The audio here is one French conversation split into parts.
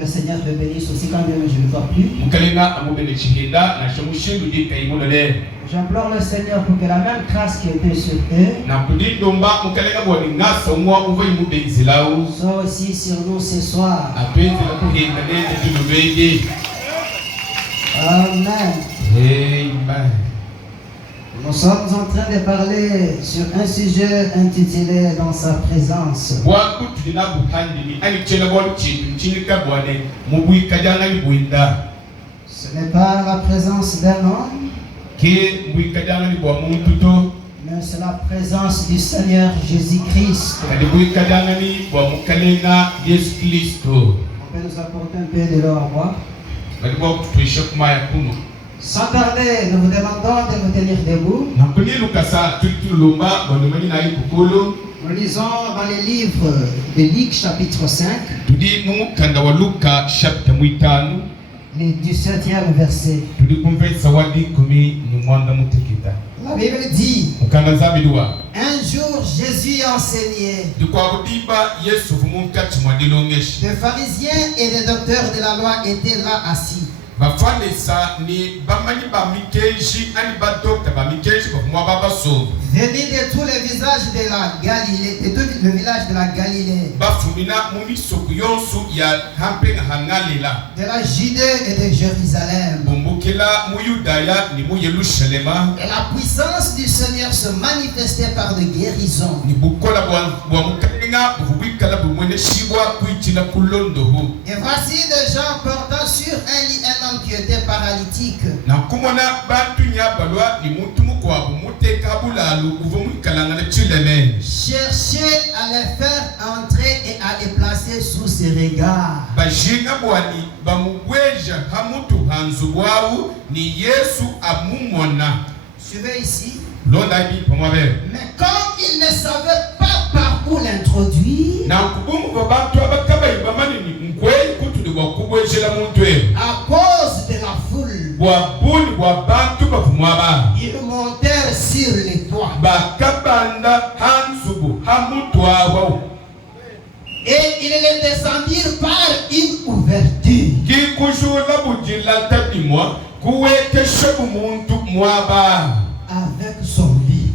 le Seigneur te bénisse aussi quand même je ne vois plus. J'implore le Seigneur pour que la même grâce qui était sur eux soit aussi sur nous ce soir. Amen. Amen. Nous sommes en train de parler sur un sujet intitulé Dans sa présence. Ce n'est pas la présence d'un homme, mais c'est la présence du Seigneur Jésus-Christ. On peut nous apporter un peu de l'eau à boire. Sans tarder, nous vous demandons de vous tenir debout. Nous lisons dans les livres de Luc chapitre 5, le 17e verset. La Bible dit, un jour Jésus enseignait. Les pharisiens et les docteurs de la loi étaient là assis. Venus de tous les villages de la Galilée, de tout le village de la Galilée, de la Judée et de Jérusalem. Et la puissance du Seigneur se manifestait par des guérisons. Et voici des gens portant sur un lit un homme qui était paralytique. Cherchez à les faire entrer et à les placer sous ses regards. Suivez ici. Mais comme ils ne savaient pas par où l'introduire, à cause de la foule, ils montèrent sur les toits. Et ils les descendirent par une ouverture. Avec son lit.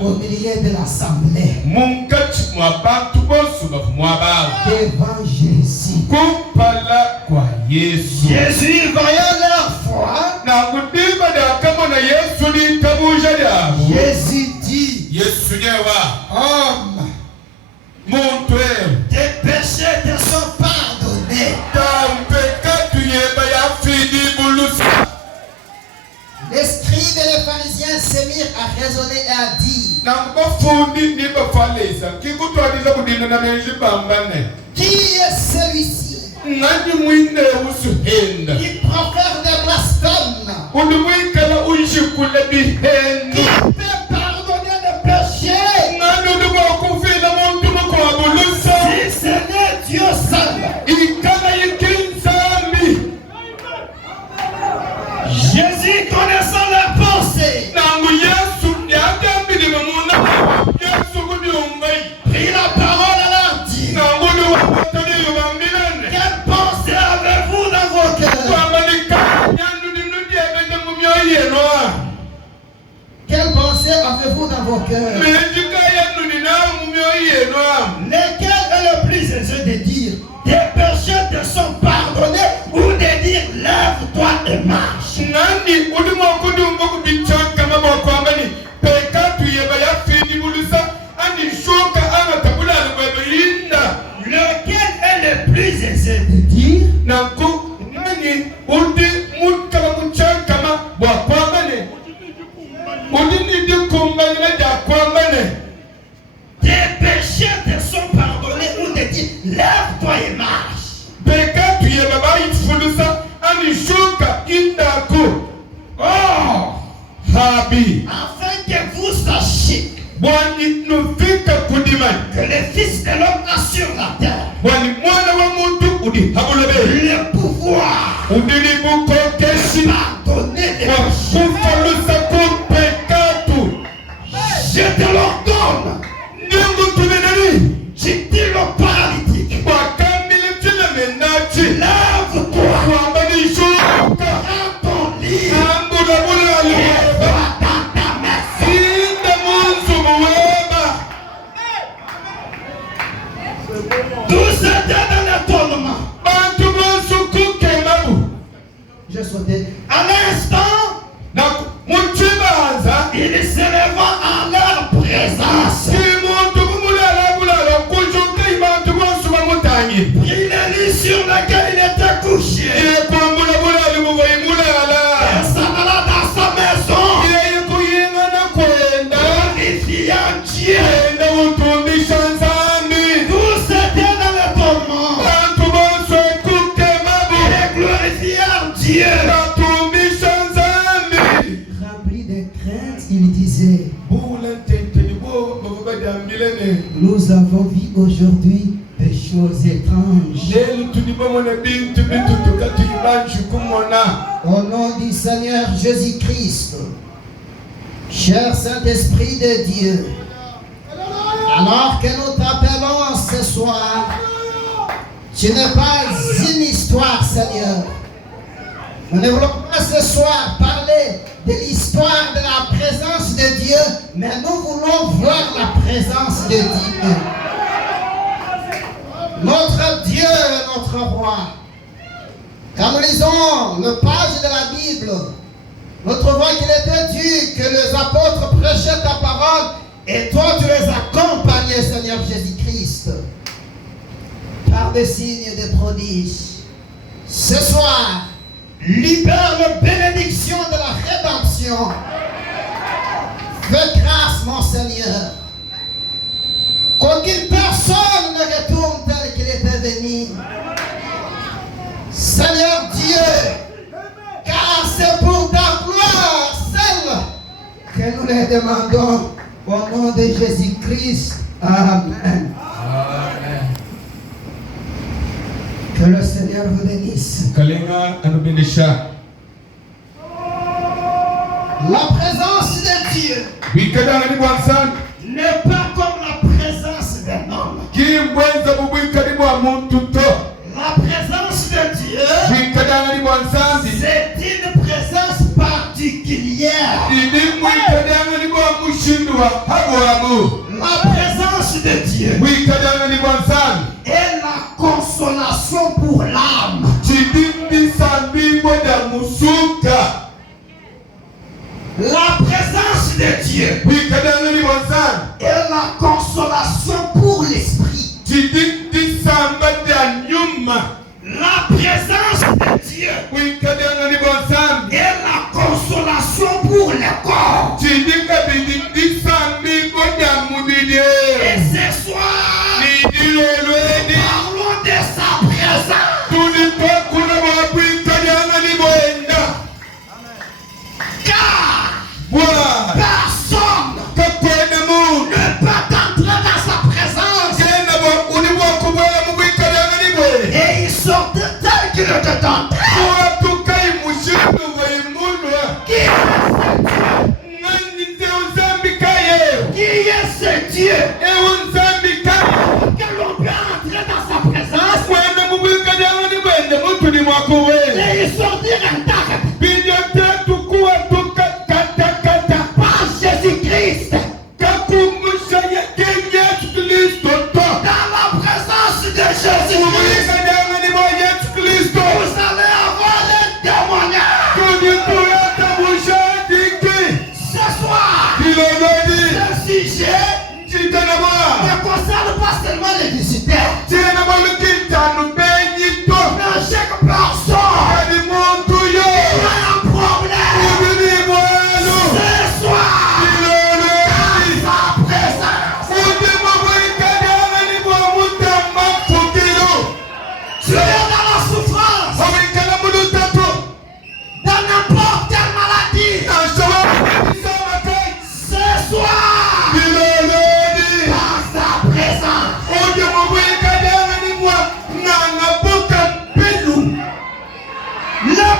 Au milieu de l'assemblée. Devant Jésus. Jésus, voyant leur foi, Jésus dit, homme, tes péchés te sont pardonnés. Les scribes et les pharisiens se mirent à raisonner et à dire, qui est celui-ci qui profère des blasphèmes, qui peut pardonner les péchés, si ce n'est Dieu seul. Jésus, connaissant leurs pensées, prit la parole à leur dire, quelle pensée avez-vous dans vos cœurs? Quelle pensée avez-vous dans vos cœurs? Lequel est le plus aisé de dire, tes péchés te sont pardonnés, ou de dire, lève-toi et marche? Lequel est le plus aisé de dire, tes péchés te sont pardonnés, ou de dire, lève-toi et marche? Oh, afin que vous sachiez que le Fils de l'homme a sur la terre le pouvoir de pardonner les péchés. Je te l'ordonne, quitte le paralytique, Tous étaient dans l'étonnement. Je souhaitais. À l'instant, ils s'élèvent en leur présence. Pris le lit sur lequel il était couché. Et s'en alla dans sa maison. Glorifiant Dieu. Tous étaient dans l'étonnement. Et glorifiant Dieu. Rempli de crainte, il disait: nous avons vu aujourd'hui des choses étranges. Au nom du Seigneur Jésus-Christ, cher Saint-Esprit de Dieu, alors que nous t'appelons ce soir, tu n'es pas une histoire, Seigneur. Nous ne voulons pas ce soir parler de l'histoire de la présence de Dieu, mais nous voulons voir la présence de Dieu. Notre Dieu est notre roi. Quand nous lisons le page de la Bible, nous trouvons qu'il était dû que les apôtres prêchaient ta parole et toi tu les accompagnais, Seigneur Jésus-Christ, par des signes et des prodiges. Ce soir, libère la bénédiction de la rédemption. Fais grâce, mon Seigneur. Qu'aucune personne ne retourne tel qu'il était venu. Seigneur Dieu, car c'est pour ta gloire seule que nous les demandons au nom de Jésus-Christ. Amen. Amen. Que le Seigneur vous bénisse. La présence de Dieu n'est pas comme la présence d'un homme. La présence de Dieu, c'est une présence particulière. La présence de Dieu est la consolation pour l'âme. La présence de Dieu est la consolation pour l'esprit. La présence de Dieu est la consolation pour le corps. Et ce soir, parlons de sa présence. Car personne ne peut entrer dans sa présence. Et il sortait tel qu'il était entré. Qui est ce Dieu? Que l'on peut entrer dans sa présence. Et il sortit en tac. Par Jésus-Christ. Dans la présence de Jésus-Christ, vous allez avoir un témoignage. Ce soir, ce sujet ne concerne pas seulement les visiteurs, mais chaque personne qui a un problème. Ce soir, dans sa présence, tu es dans la souffrance, dans n'importe quelle maladie. Ce soir,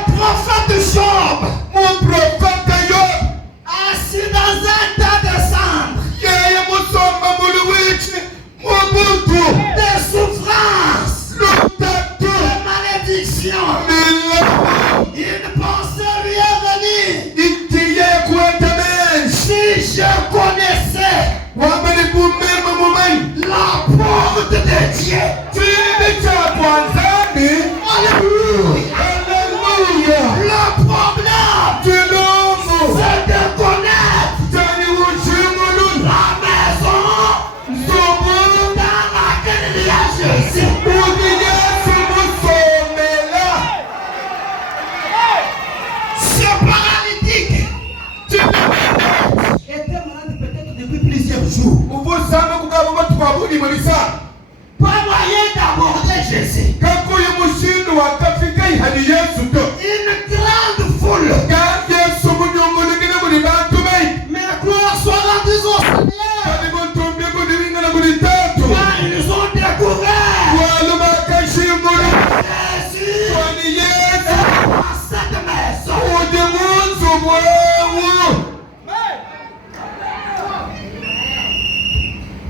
dans sa présence, le prophète Job, assis dans un tas de cendres, de souffrance, de malédiction, une pensée lui est venue. Si je connaissais la porte de Dieu. Alléluia. Le problème, c'est de connaître la maison dans laquelle il y a Jésus. Ce paralytique était malade peut-être depuis plusieurs jours. Pas moyen d'aborder Jésus. Une grande foule. Mais gloire soit rendue au Seigneur. Car ils ont découvert Jésus dans cette maison.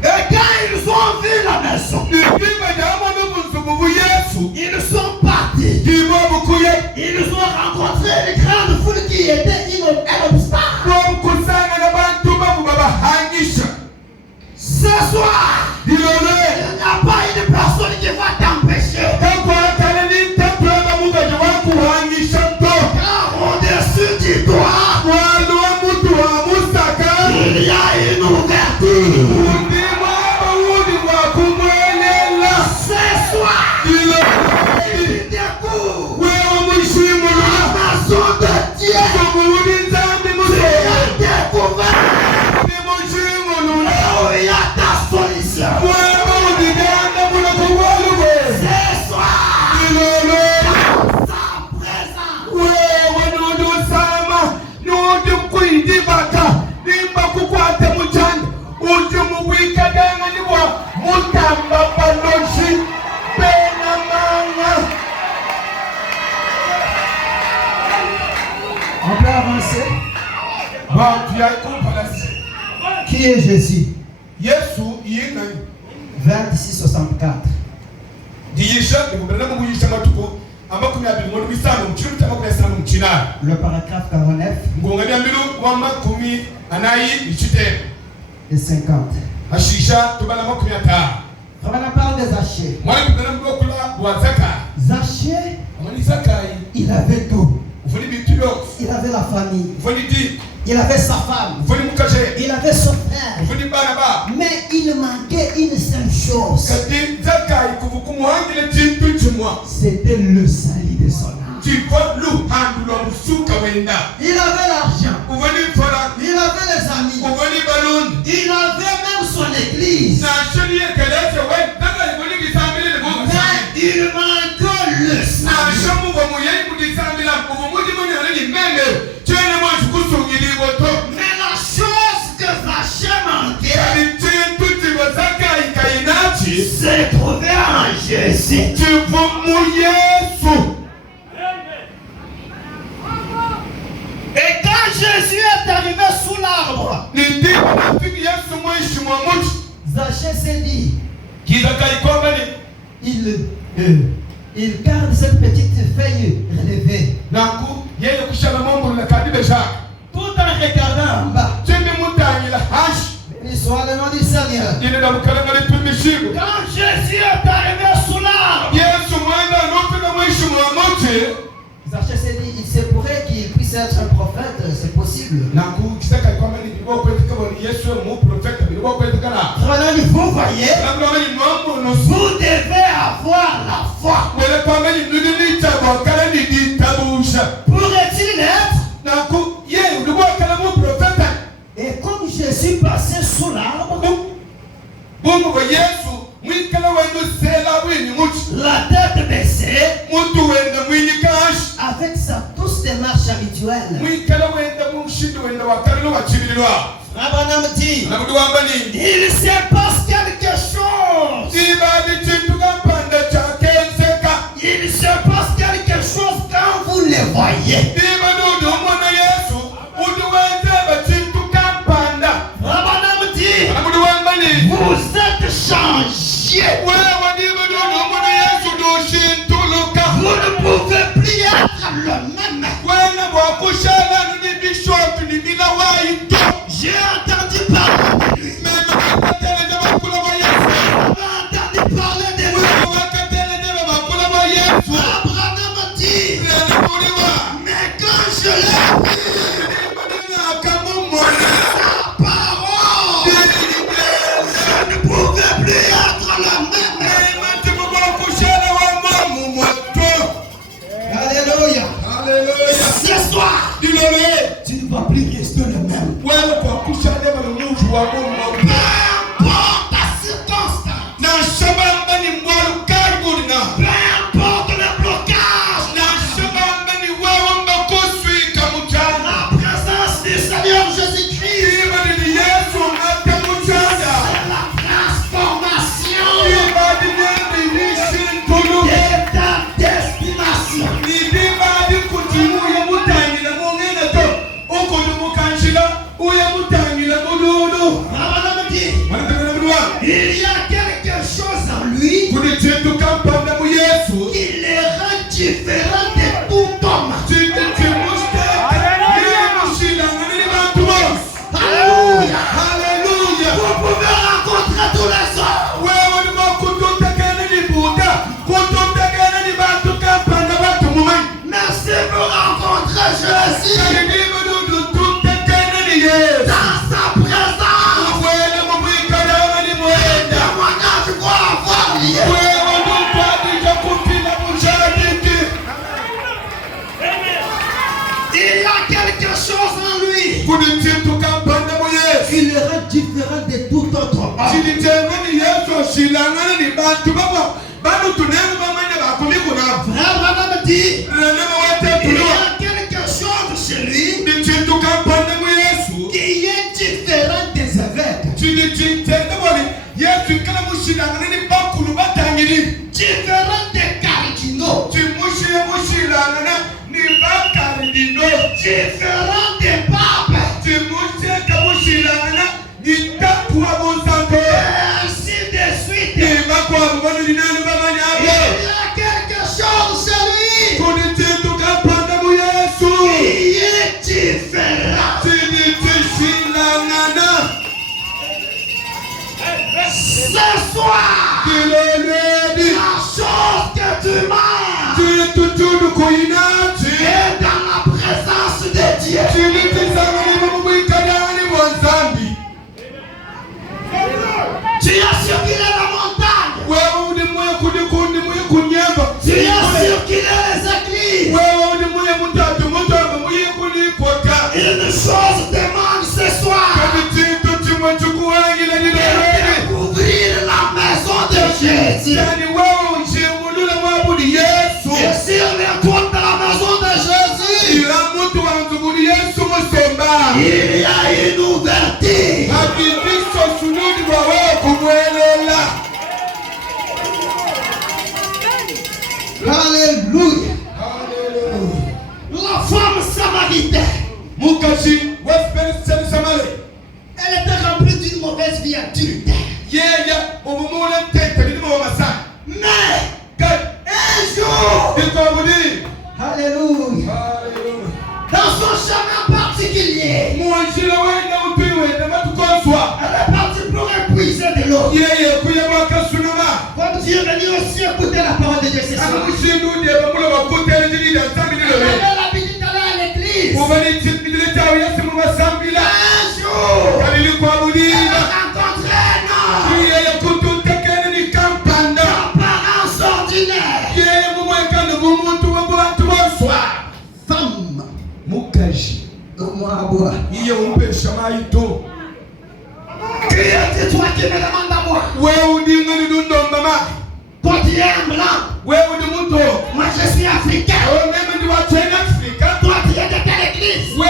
Et quand ils ont vu la maison, ils sont partis. Ils ont rencontré une grande foule qui était un obstacle. Ce soir, il n'y a pas une personne qui va t'empêcher. Car au-dessus du doigt, il y a une ouverture. Ce soir, il découvre la maison de Dieu. Tu as découvert là où il y a ta solution. Ce soir, dans sa présence, on peut avancer. Qui est Jésus? 26:64. Le paragraphe 49 et 50. On parle de Zachée. Zachée, il avait tout. Il avait la famille. Il avait sa femme. Il avait son frère. Mais il manquait une seule chose. C'était le salut de son âme. Il avait l'argent. Il avait les amis. Il avait même son église. Mais il manquait le salut. Mais la chose que Zachée manquait, c'est trouvé en Jésus. Et quand Jésus est arrivé sous l'arbre, Zachée s'est dit, il garde cette petite feuille relevée. Tout en regardant en bas. Béni soit le nom du Seigneur. Quand Jésus est arrivé sous l'arbre, Zachée s'est dit, il se pourrait qu'il puisse être un prophète, c'est possible. Vous voyez, vous devez avoir la foi. Pourrait-il être? Et comme Jésus passait sous l'arbre, la tête baissée, avec sa douce démarche habituelle, Abraham dit, il se passe quelque chose. Il se passe quelque chose quand vous les voyez. Abraham dit, vous êtes changés. Vous ne pouvez plus être le même. J'ai entendu parler de lui. J'ai entendu soir, tu ne vas plus rester le même. Peu importe ta circonstance, peu importe le blocage, la présence du Seigneur Jésus-Christ, c'est la transformation de ta destination. Il y a quelque chose en lui qui le rend différent de tout homme. Alléluia. Alléluia. Vous pouvez rencontrer tous les hommes. Merci pour rencontrer Jésus. Dans sa présence. Témoignage doit avoir lieu. Il y a quelque chose en lui qui le rend différent de tout autre homme. Frère Branham dit, il y a quelque chose chez lui qui est différent des aveugles. Différent des cardinaux. Différent des papes. Ainsi de suite. Il y a quelque chose chez lui qui est différent. Ce soir, la chose que tu manges est dans la présence de Dieu. Tu as circulé la montagne. Tu as circulé les églises. Une chose demande ce soir. Découvrir la maison de Jésus. Et sur les côtes de la maison de Jésus, il y a une ouverture. Alléluia. La femme samaritaine, elle était remplie d'une mauvaise vie adultère. Mais un jour, alléluia, dans son chemin particulier, elle est partie pour épuiser de l'eau. Comme Dieu est venu aussi écouter la parole de Dieu ce soir. Elle avait l'habitude d'aller à l'église. Un jour, elle a rencontré un homme. Apparence ordinaire. Femme. Mukaji. Qui est-ce toi qui me demande à moi? Quand tu es un blanc, moi je suis africain. Toi tu es de quelle église? Moi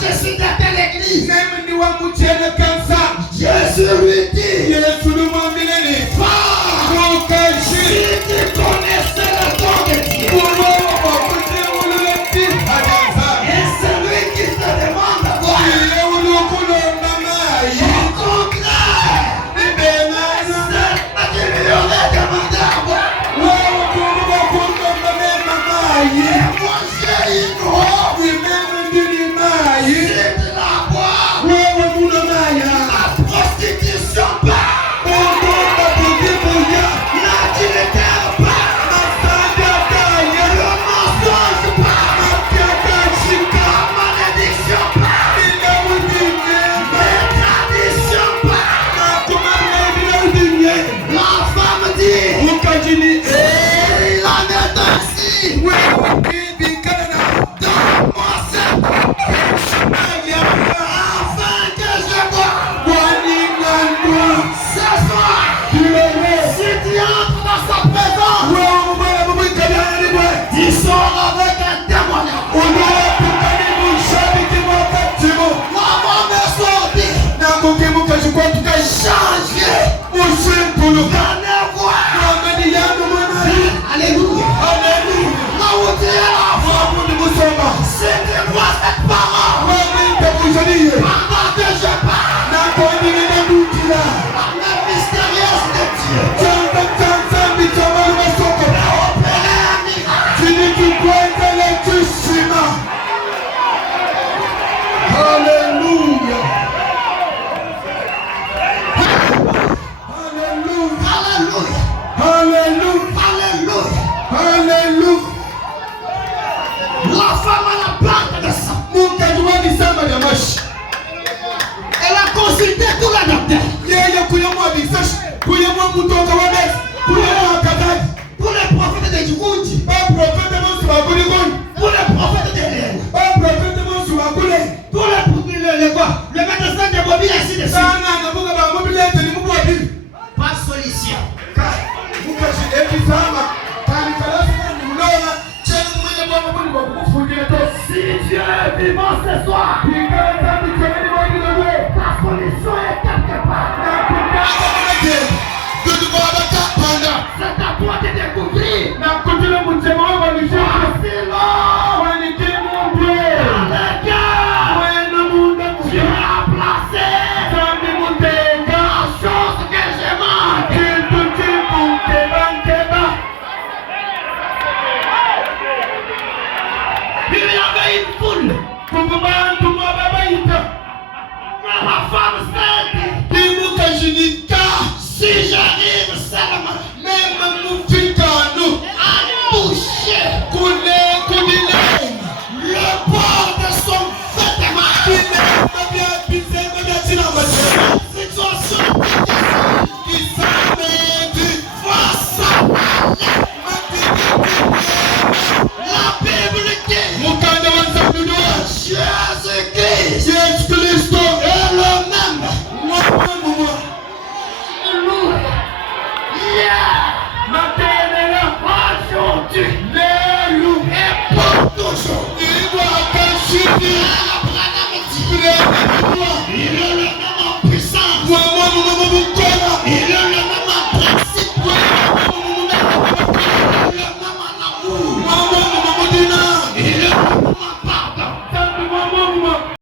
je suis de quelle église? Jésus lui dit, si tu connaissais le don de Dieu, et celui qui te demande à voir, au contraire, c'est qui lui aurait demandé à voir. Alléluia. Alléluia. Alléluia. Alléluia. La femme a la plante de sang. Elle a consulté tout la docteur. Pour les prophètes de Djibouti. Pour les prophètes de Léon. Pour le médecin de Bobby, ainsi de suite. Pas de solution. Si Dieu est vivant ce soir, ta solution est quelque part. C'est à toi de découvrir. Dieu a placé la chose que je manque. Il y avait une foule. La femme s'est dit, si j'arrive seulement à toucher le bord de son vêtement, situation qui s'amène face à la Bible dit Jésus-Christ est le même. Aujourd'hui et pour toujours.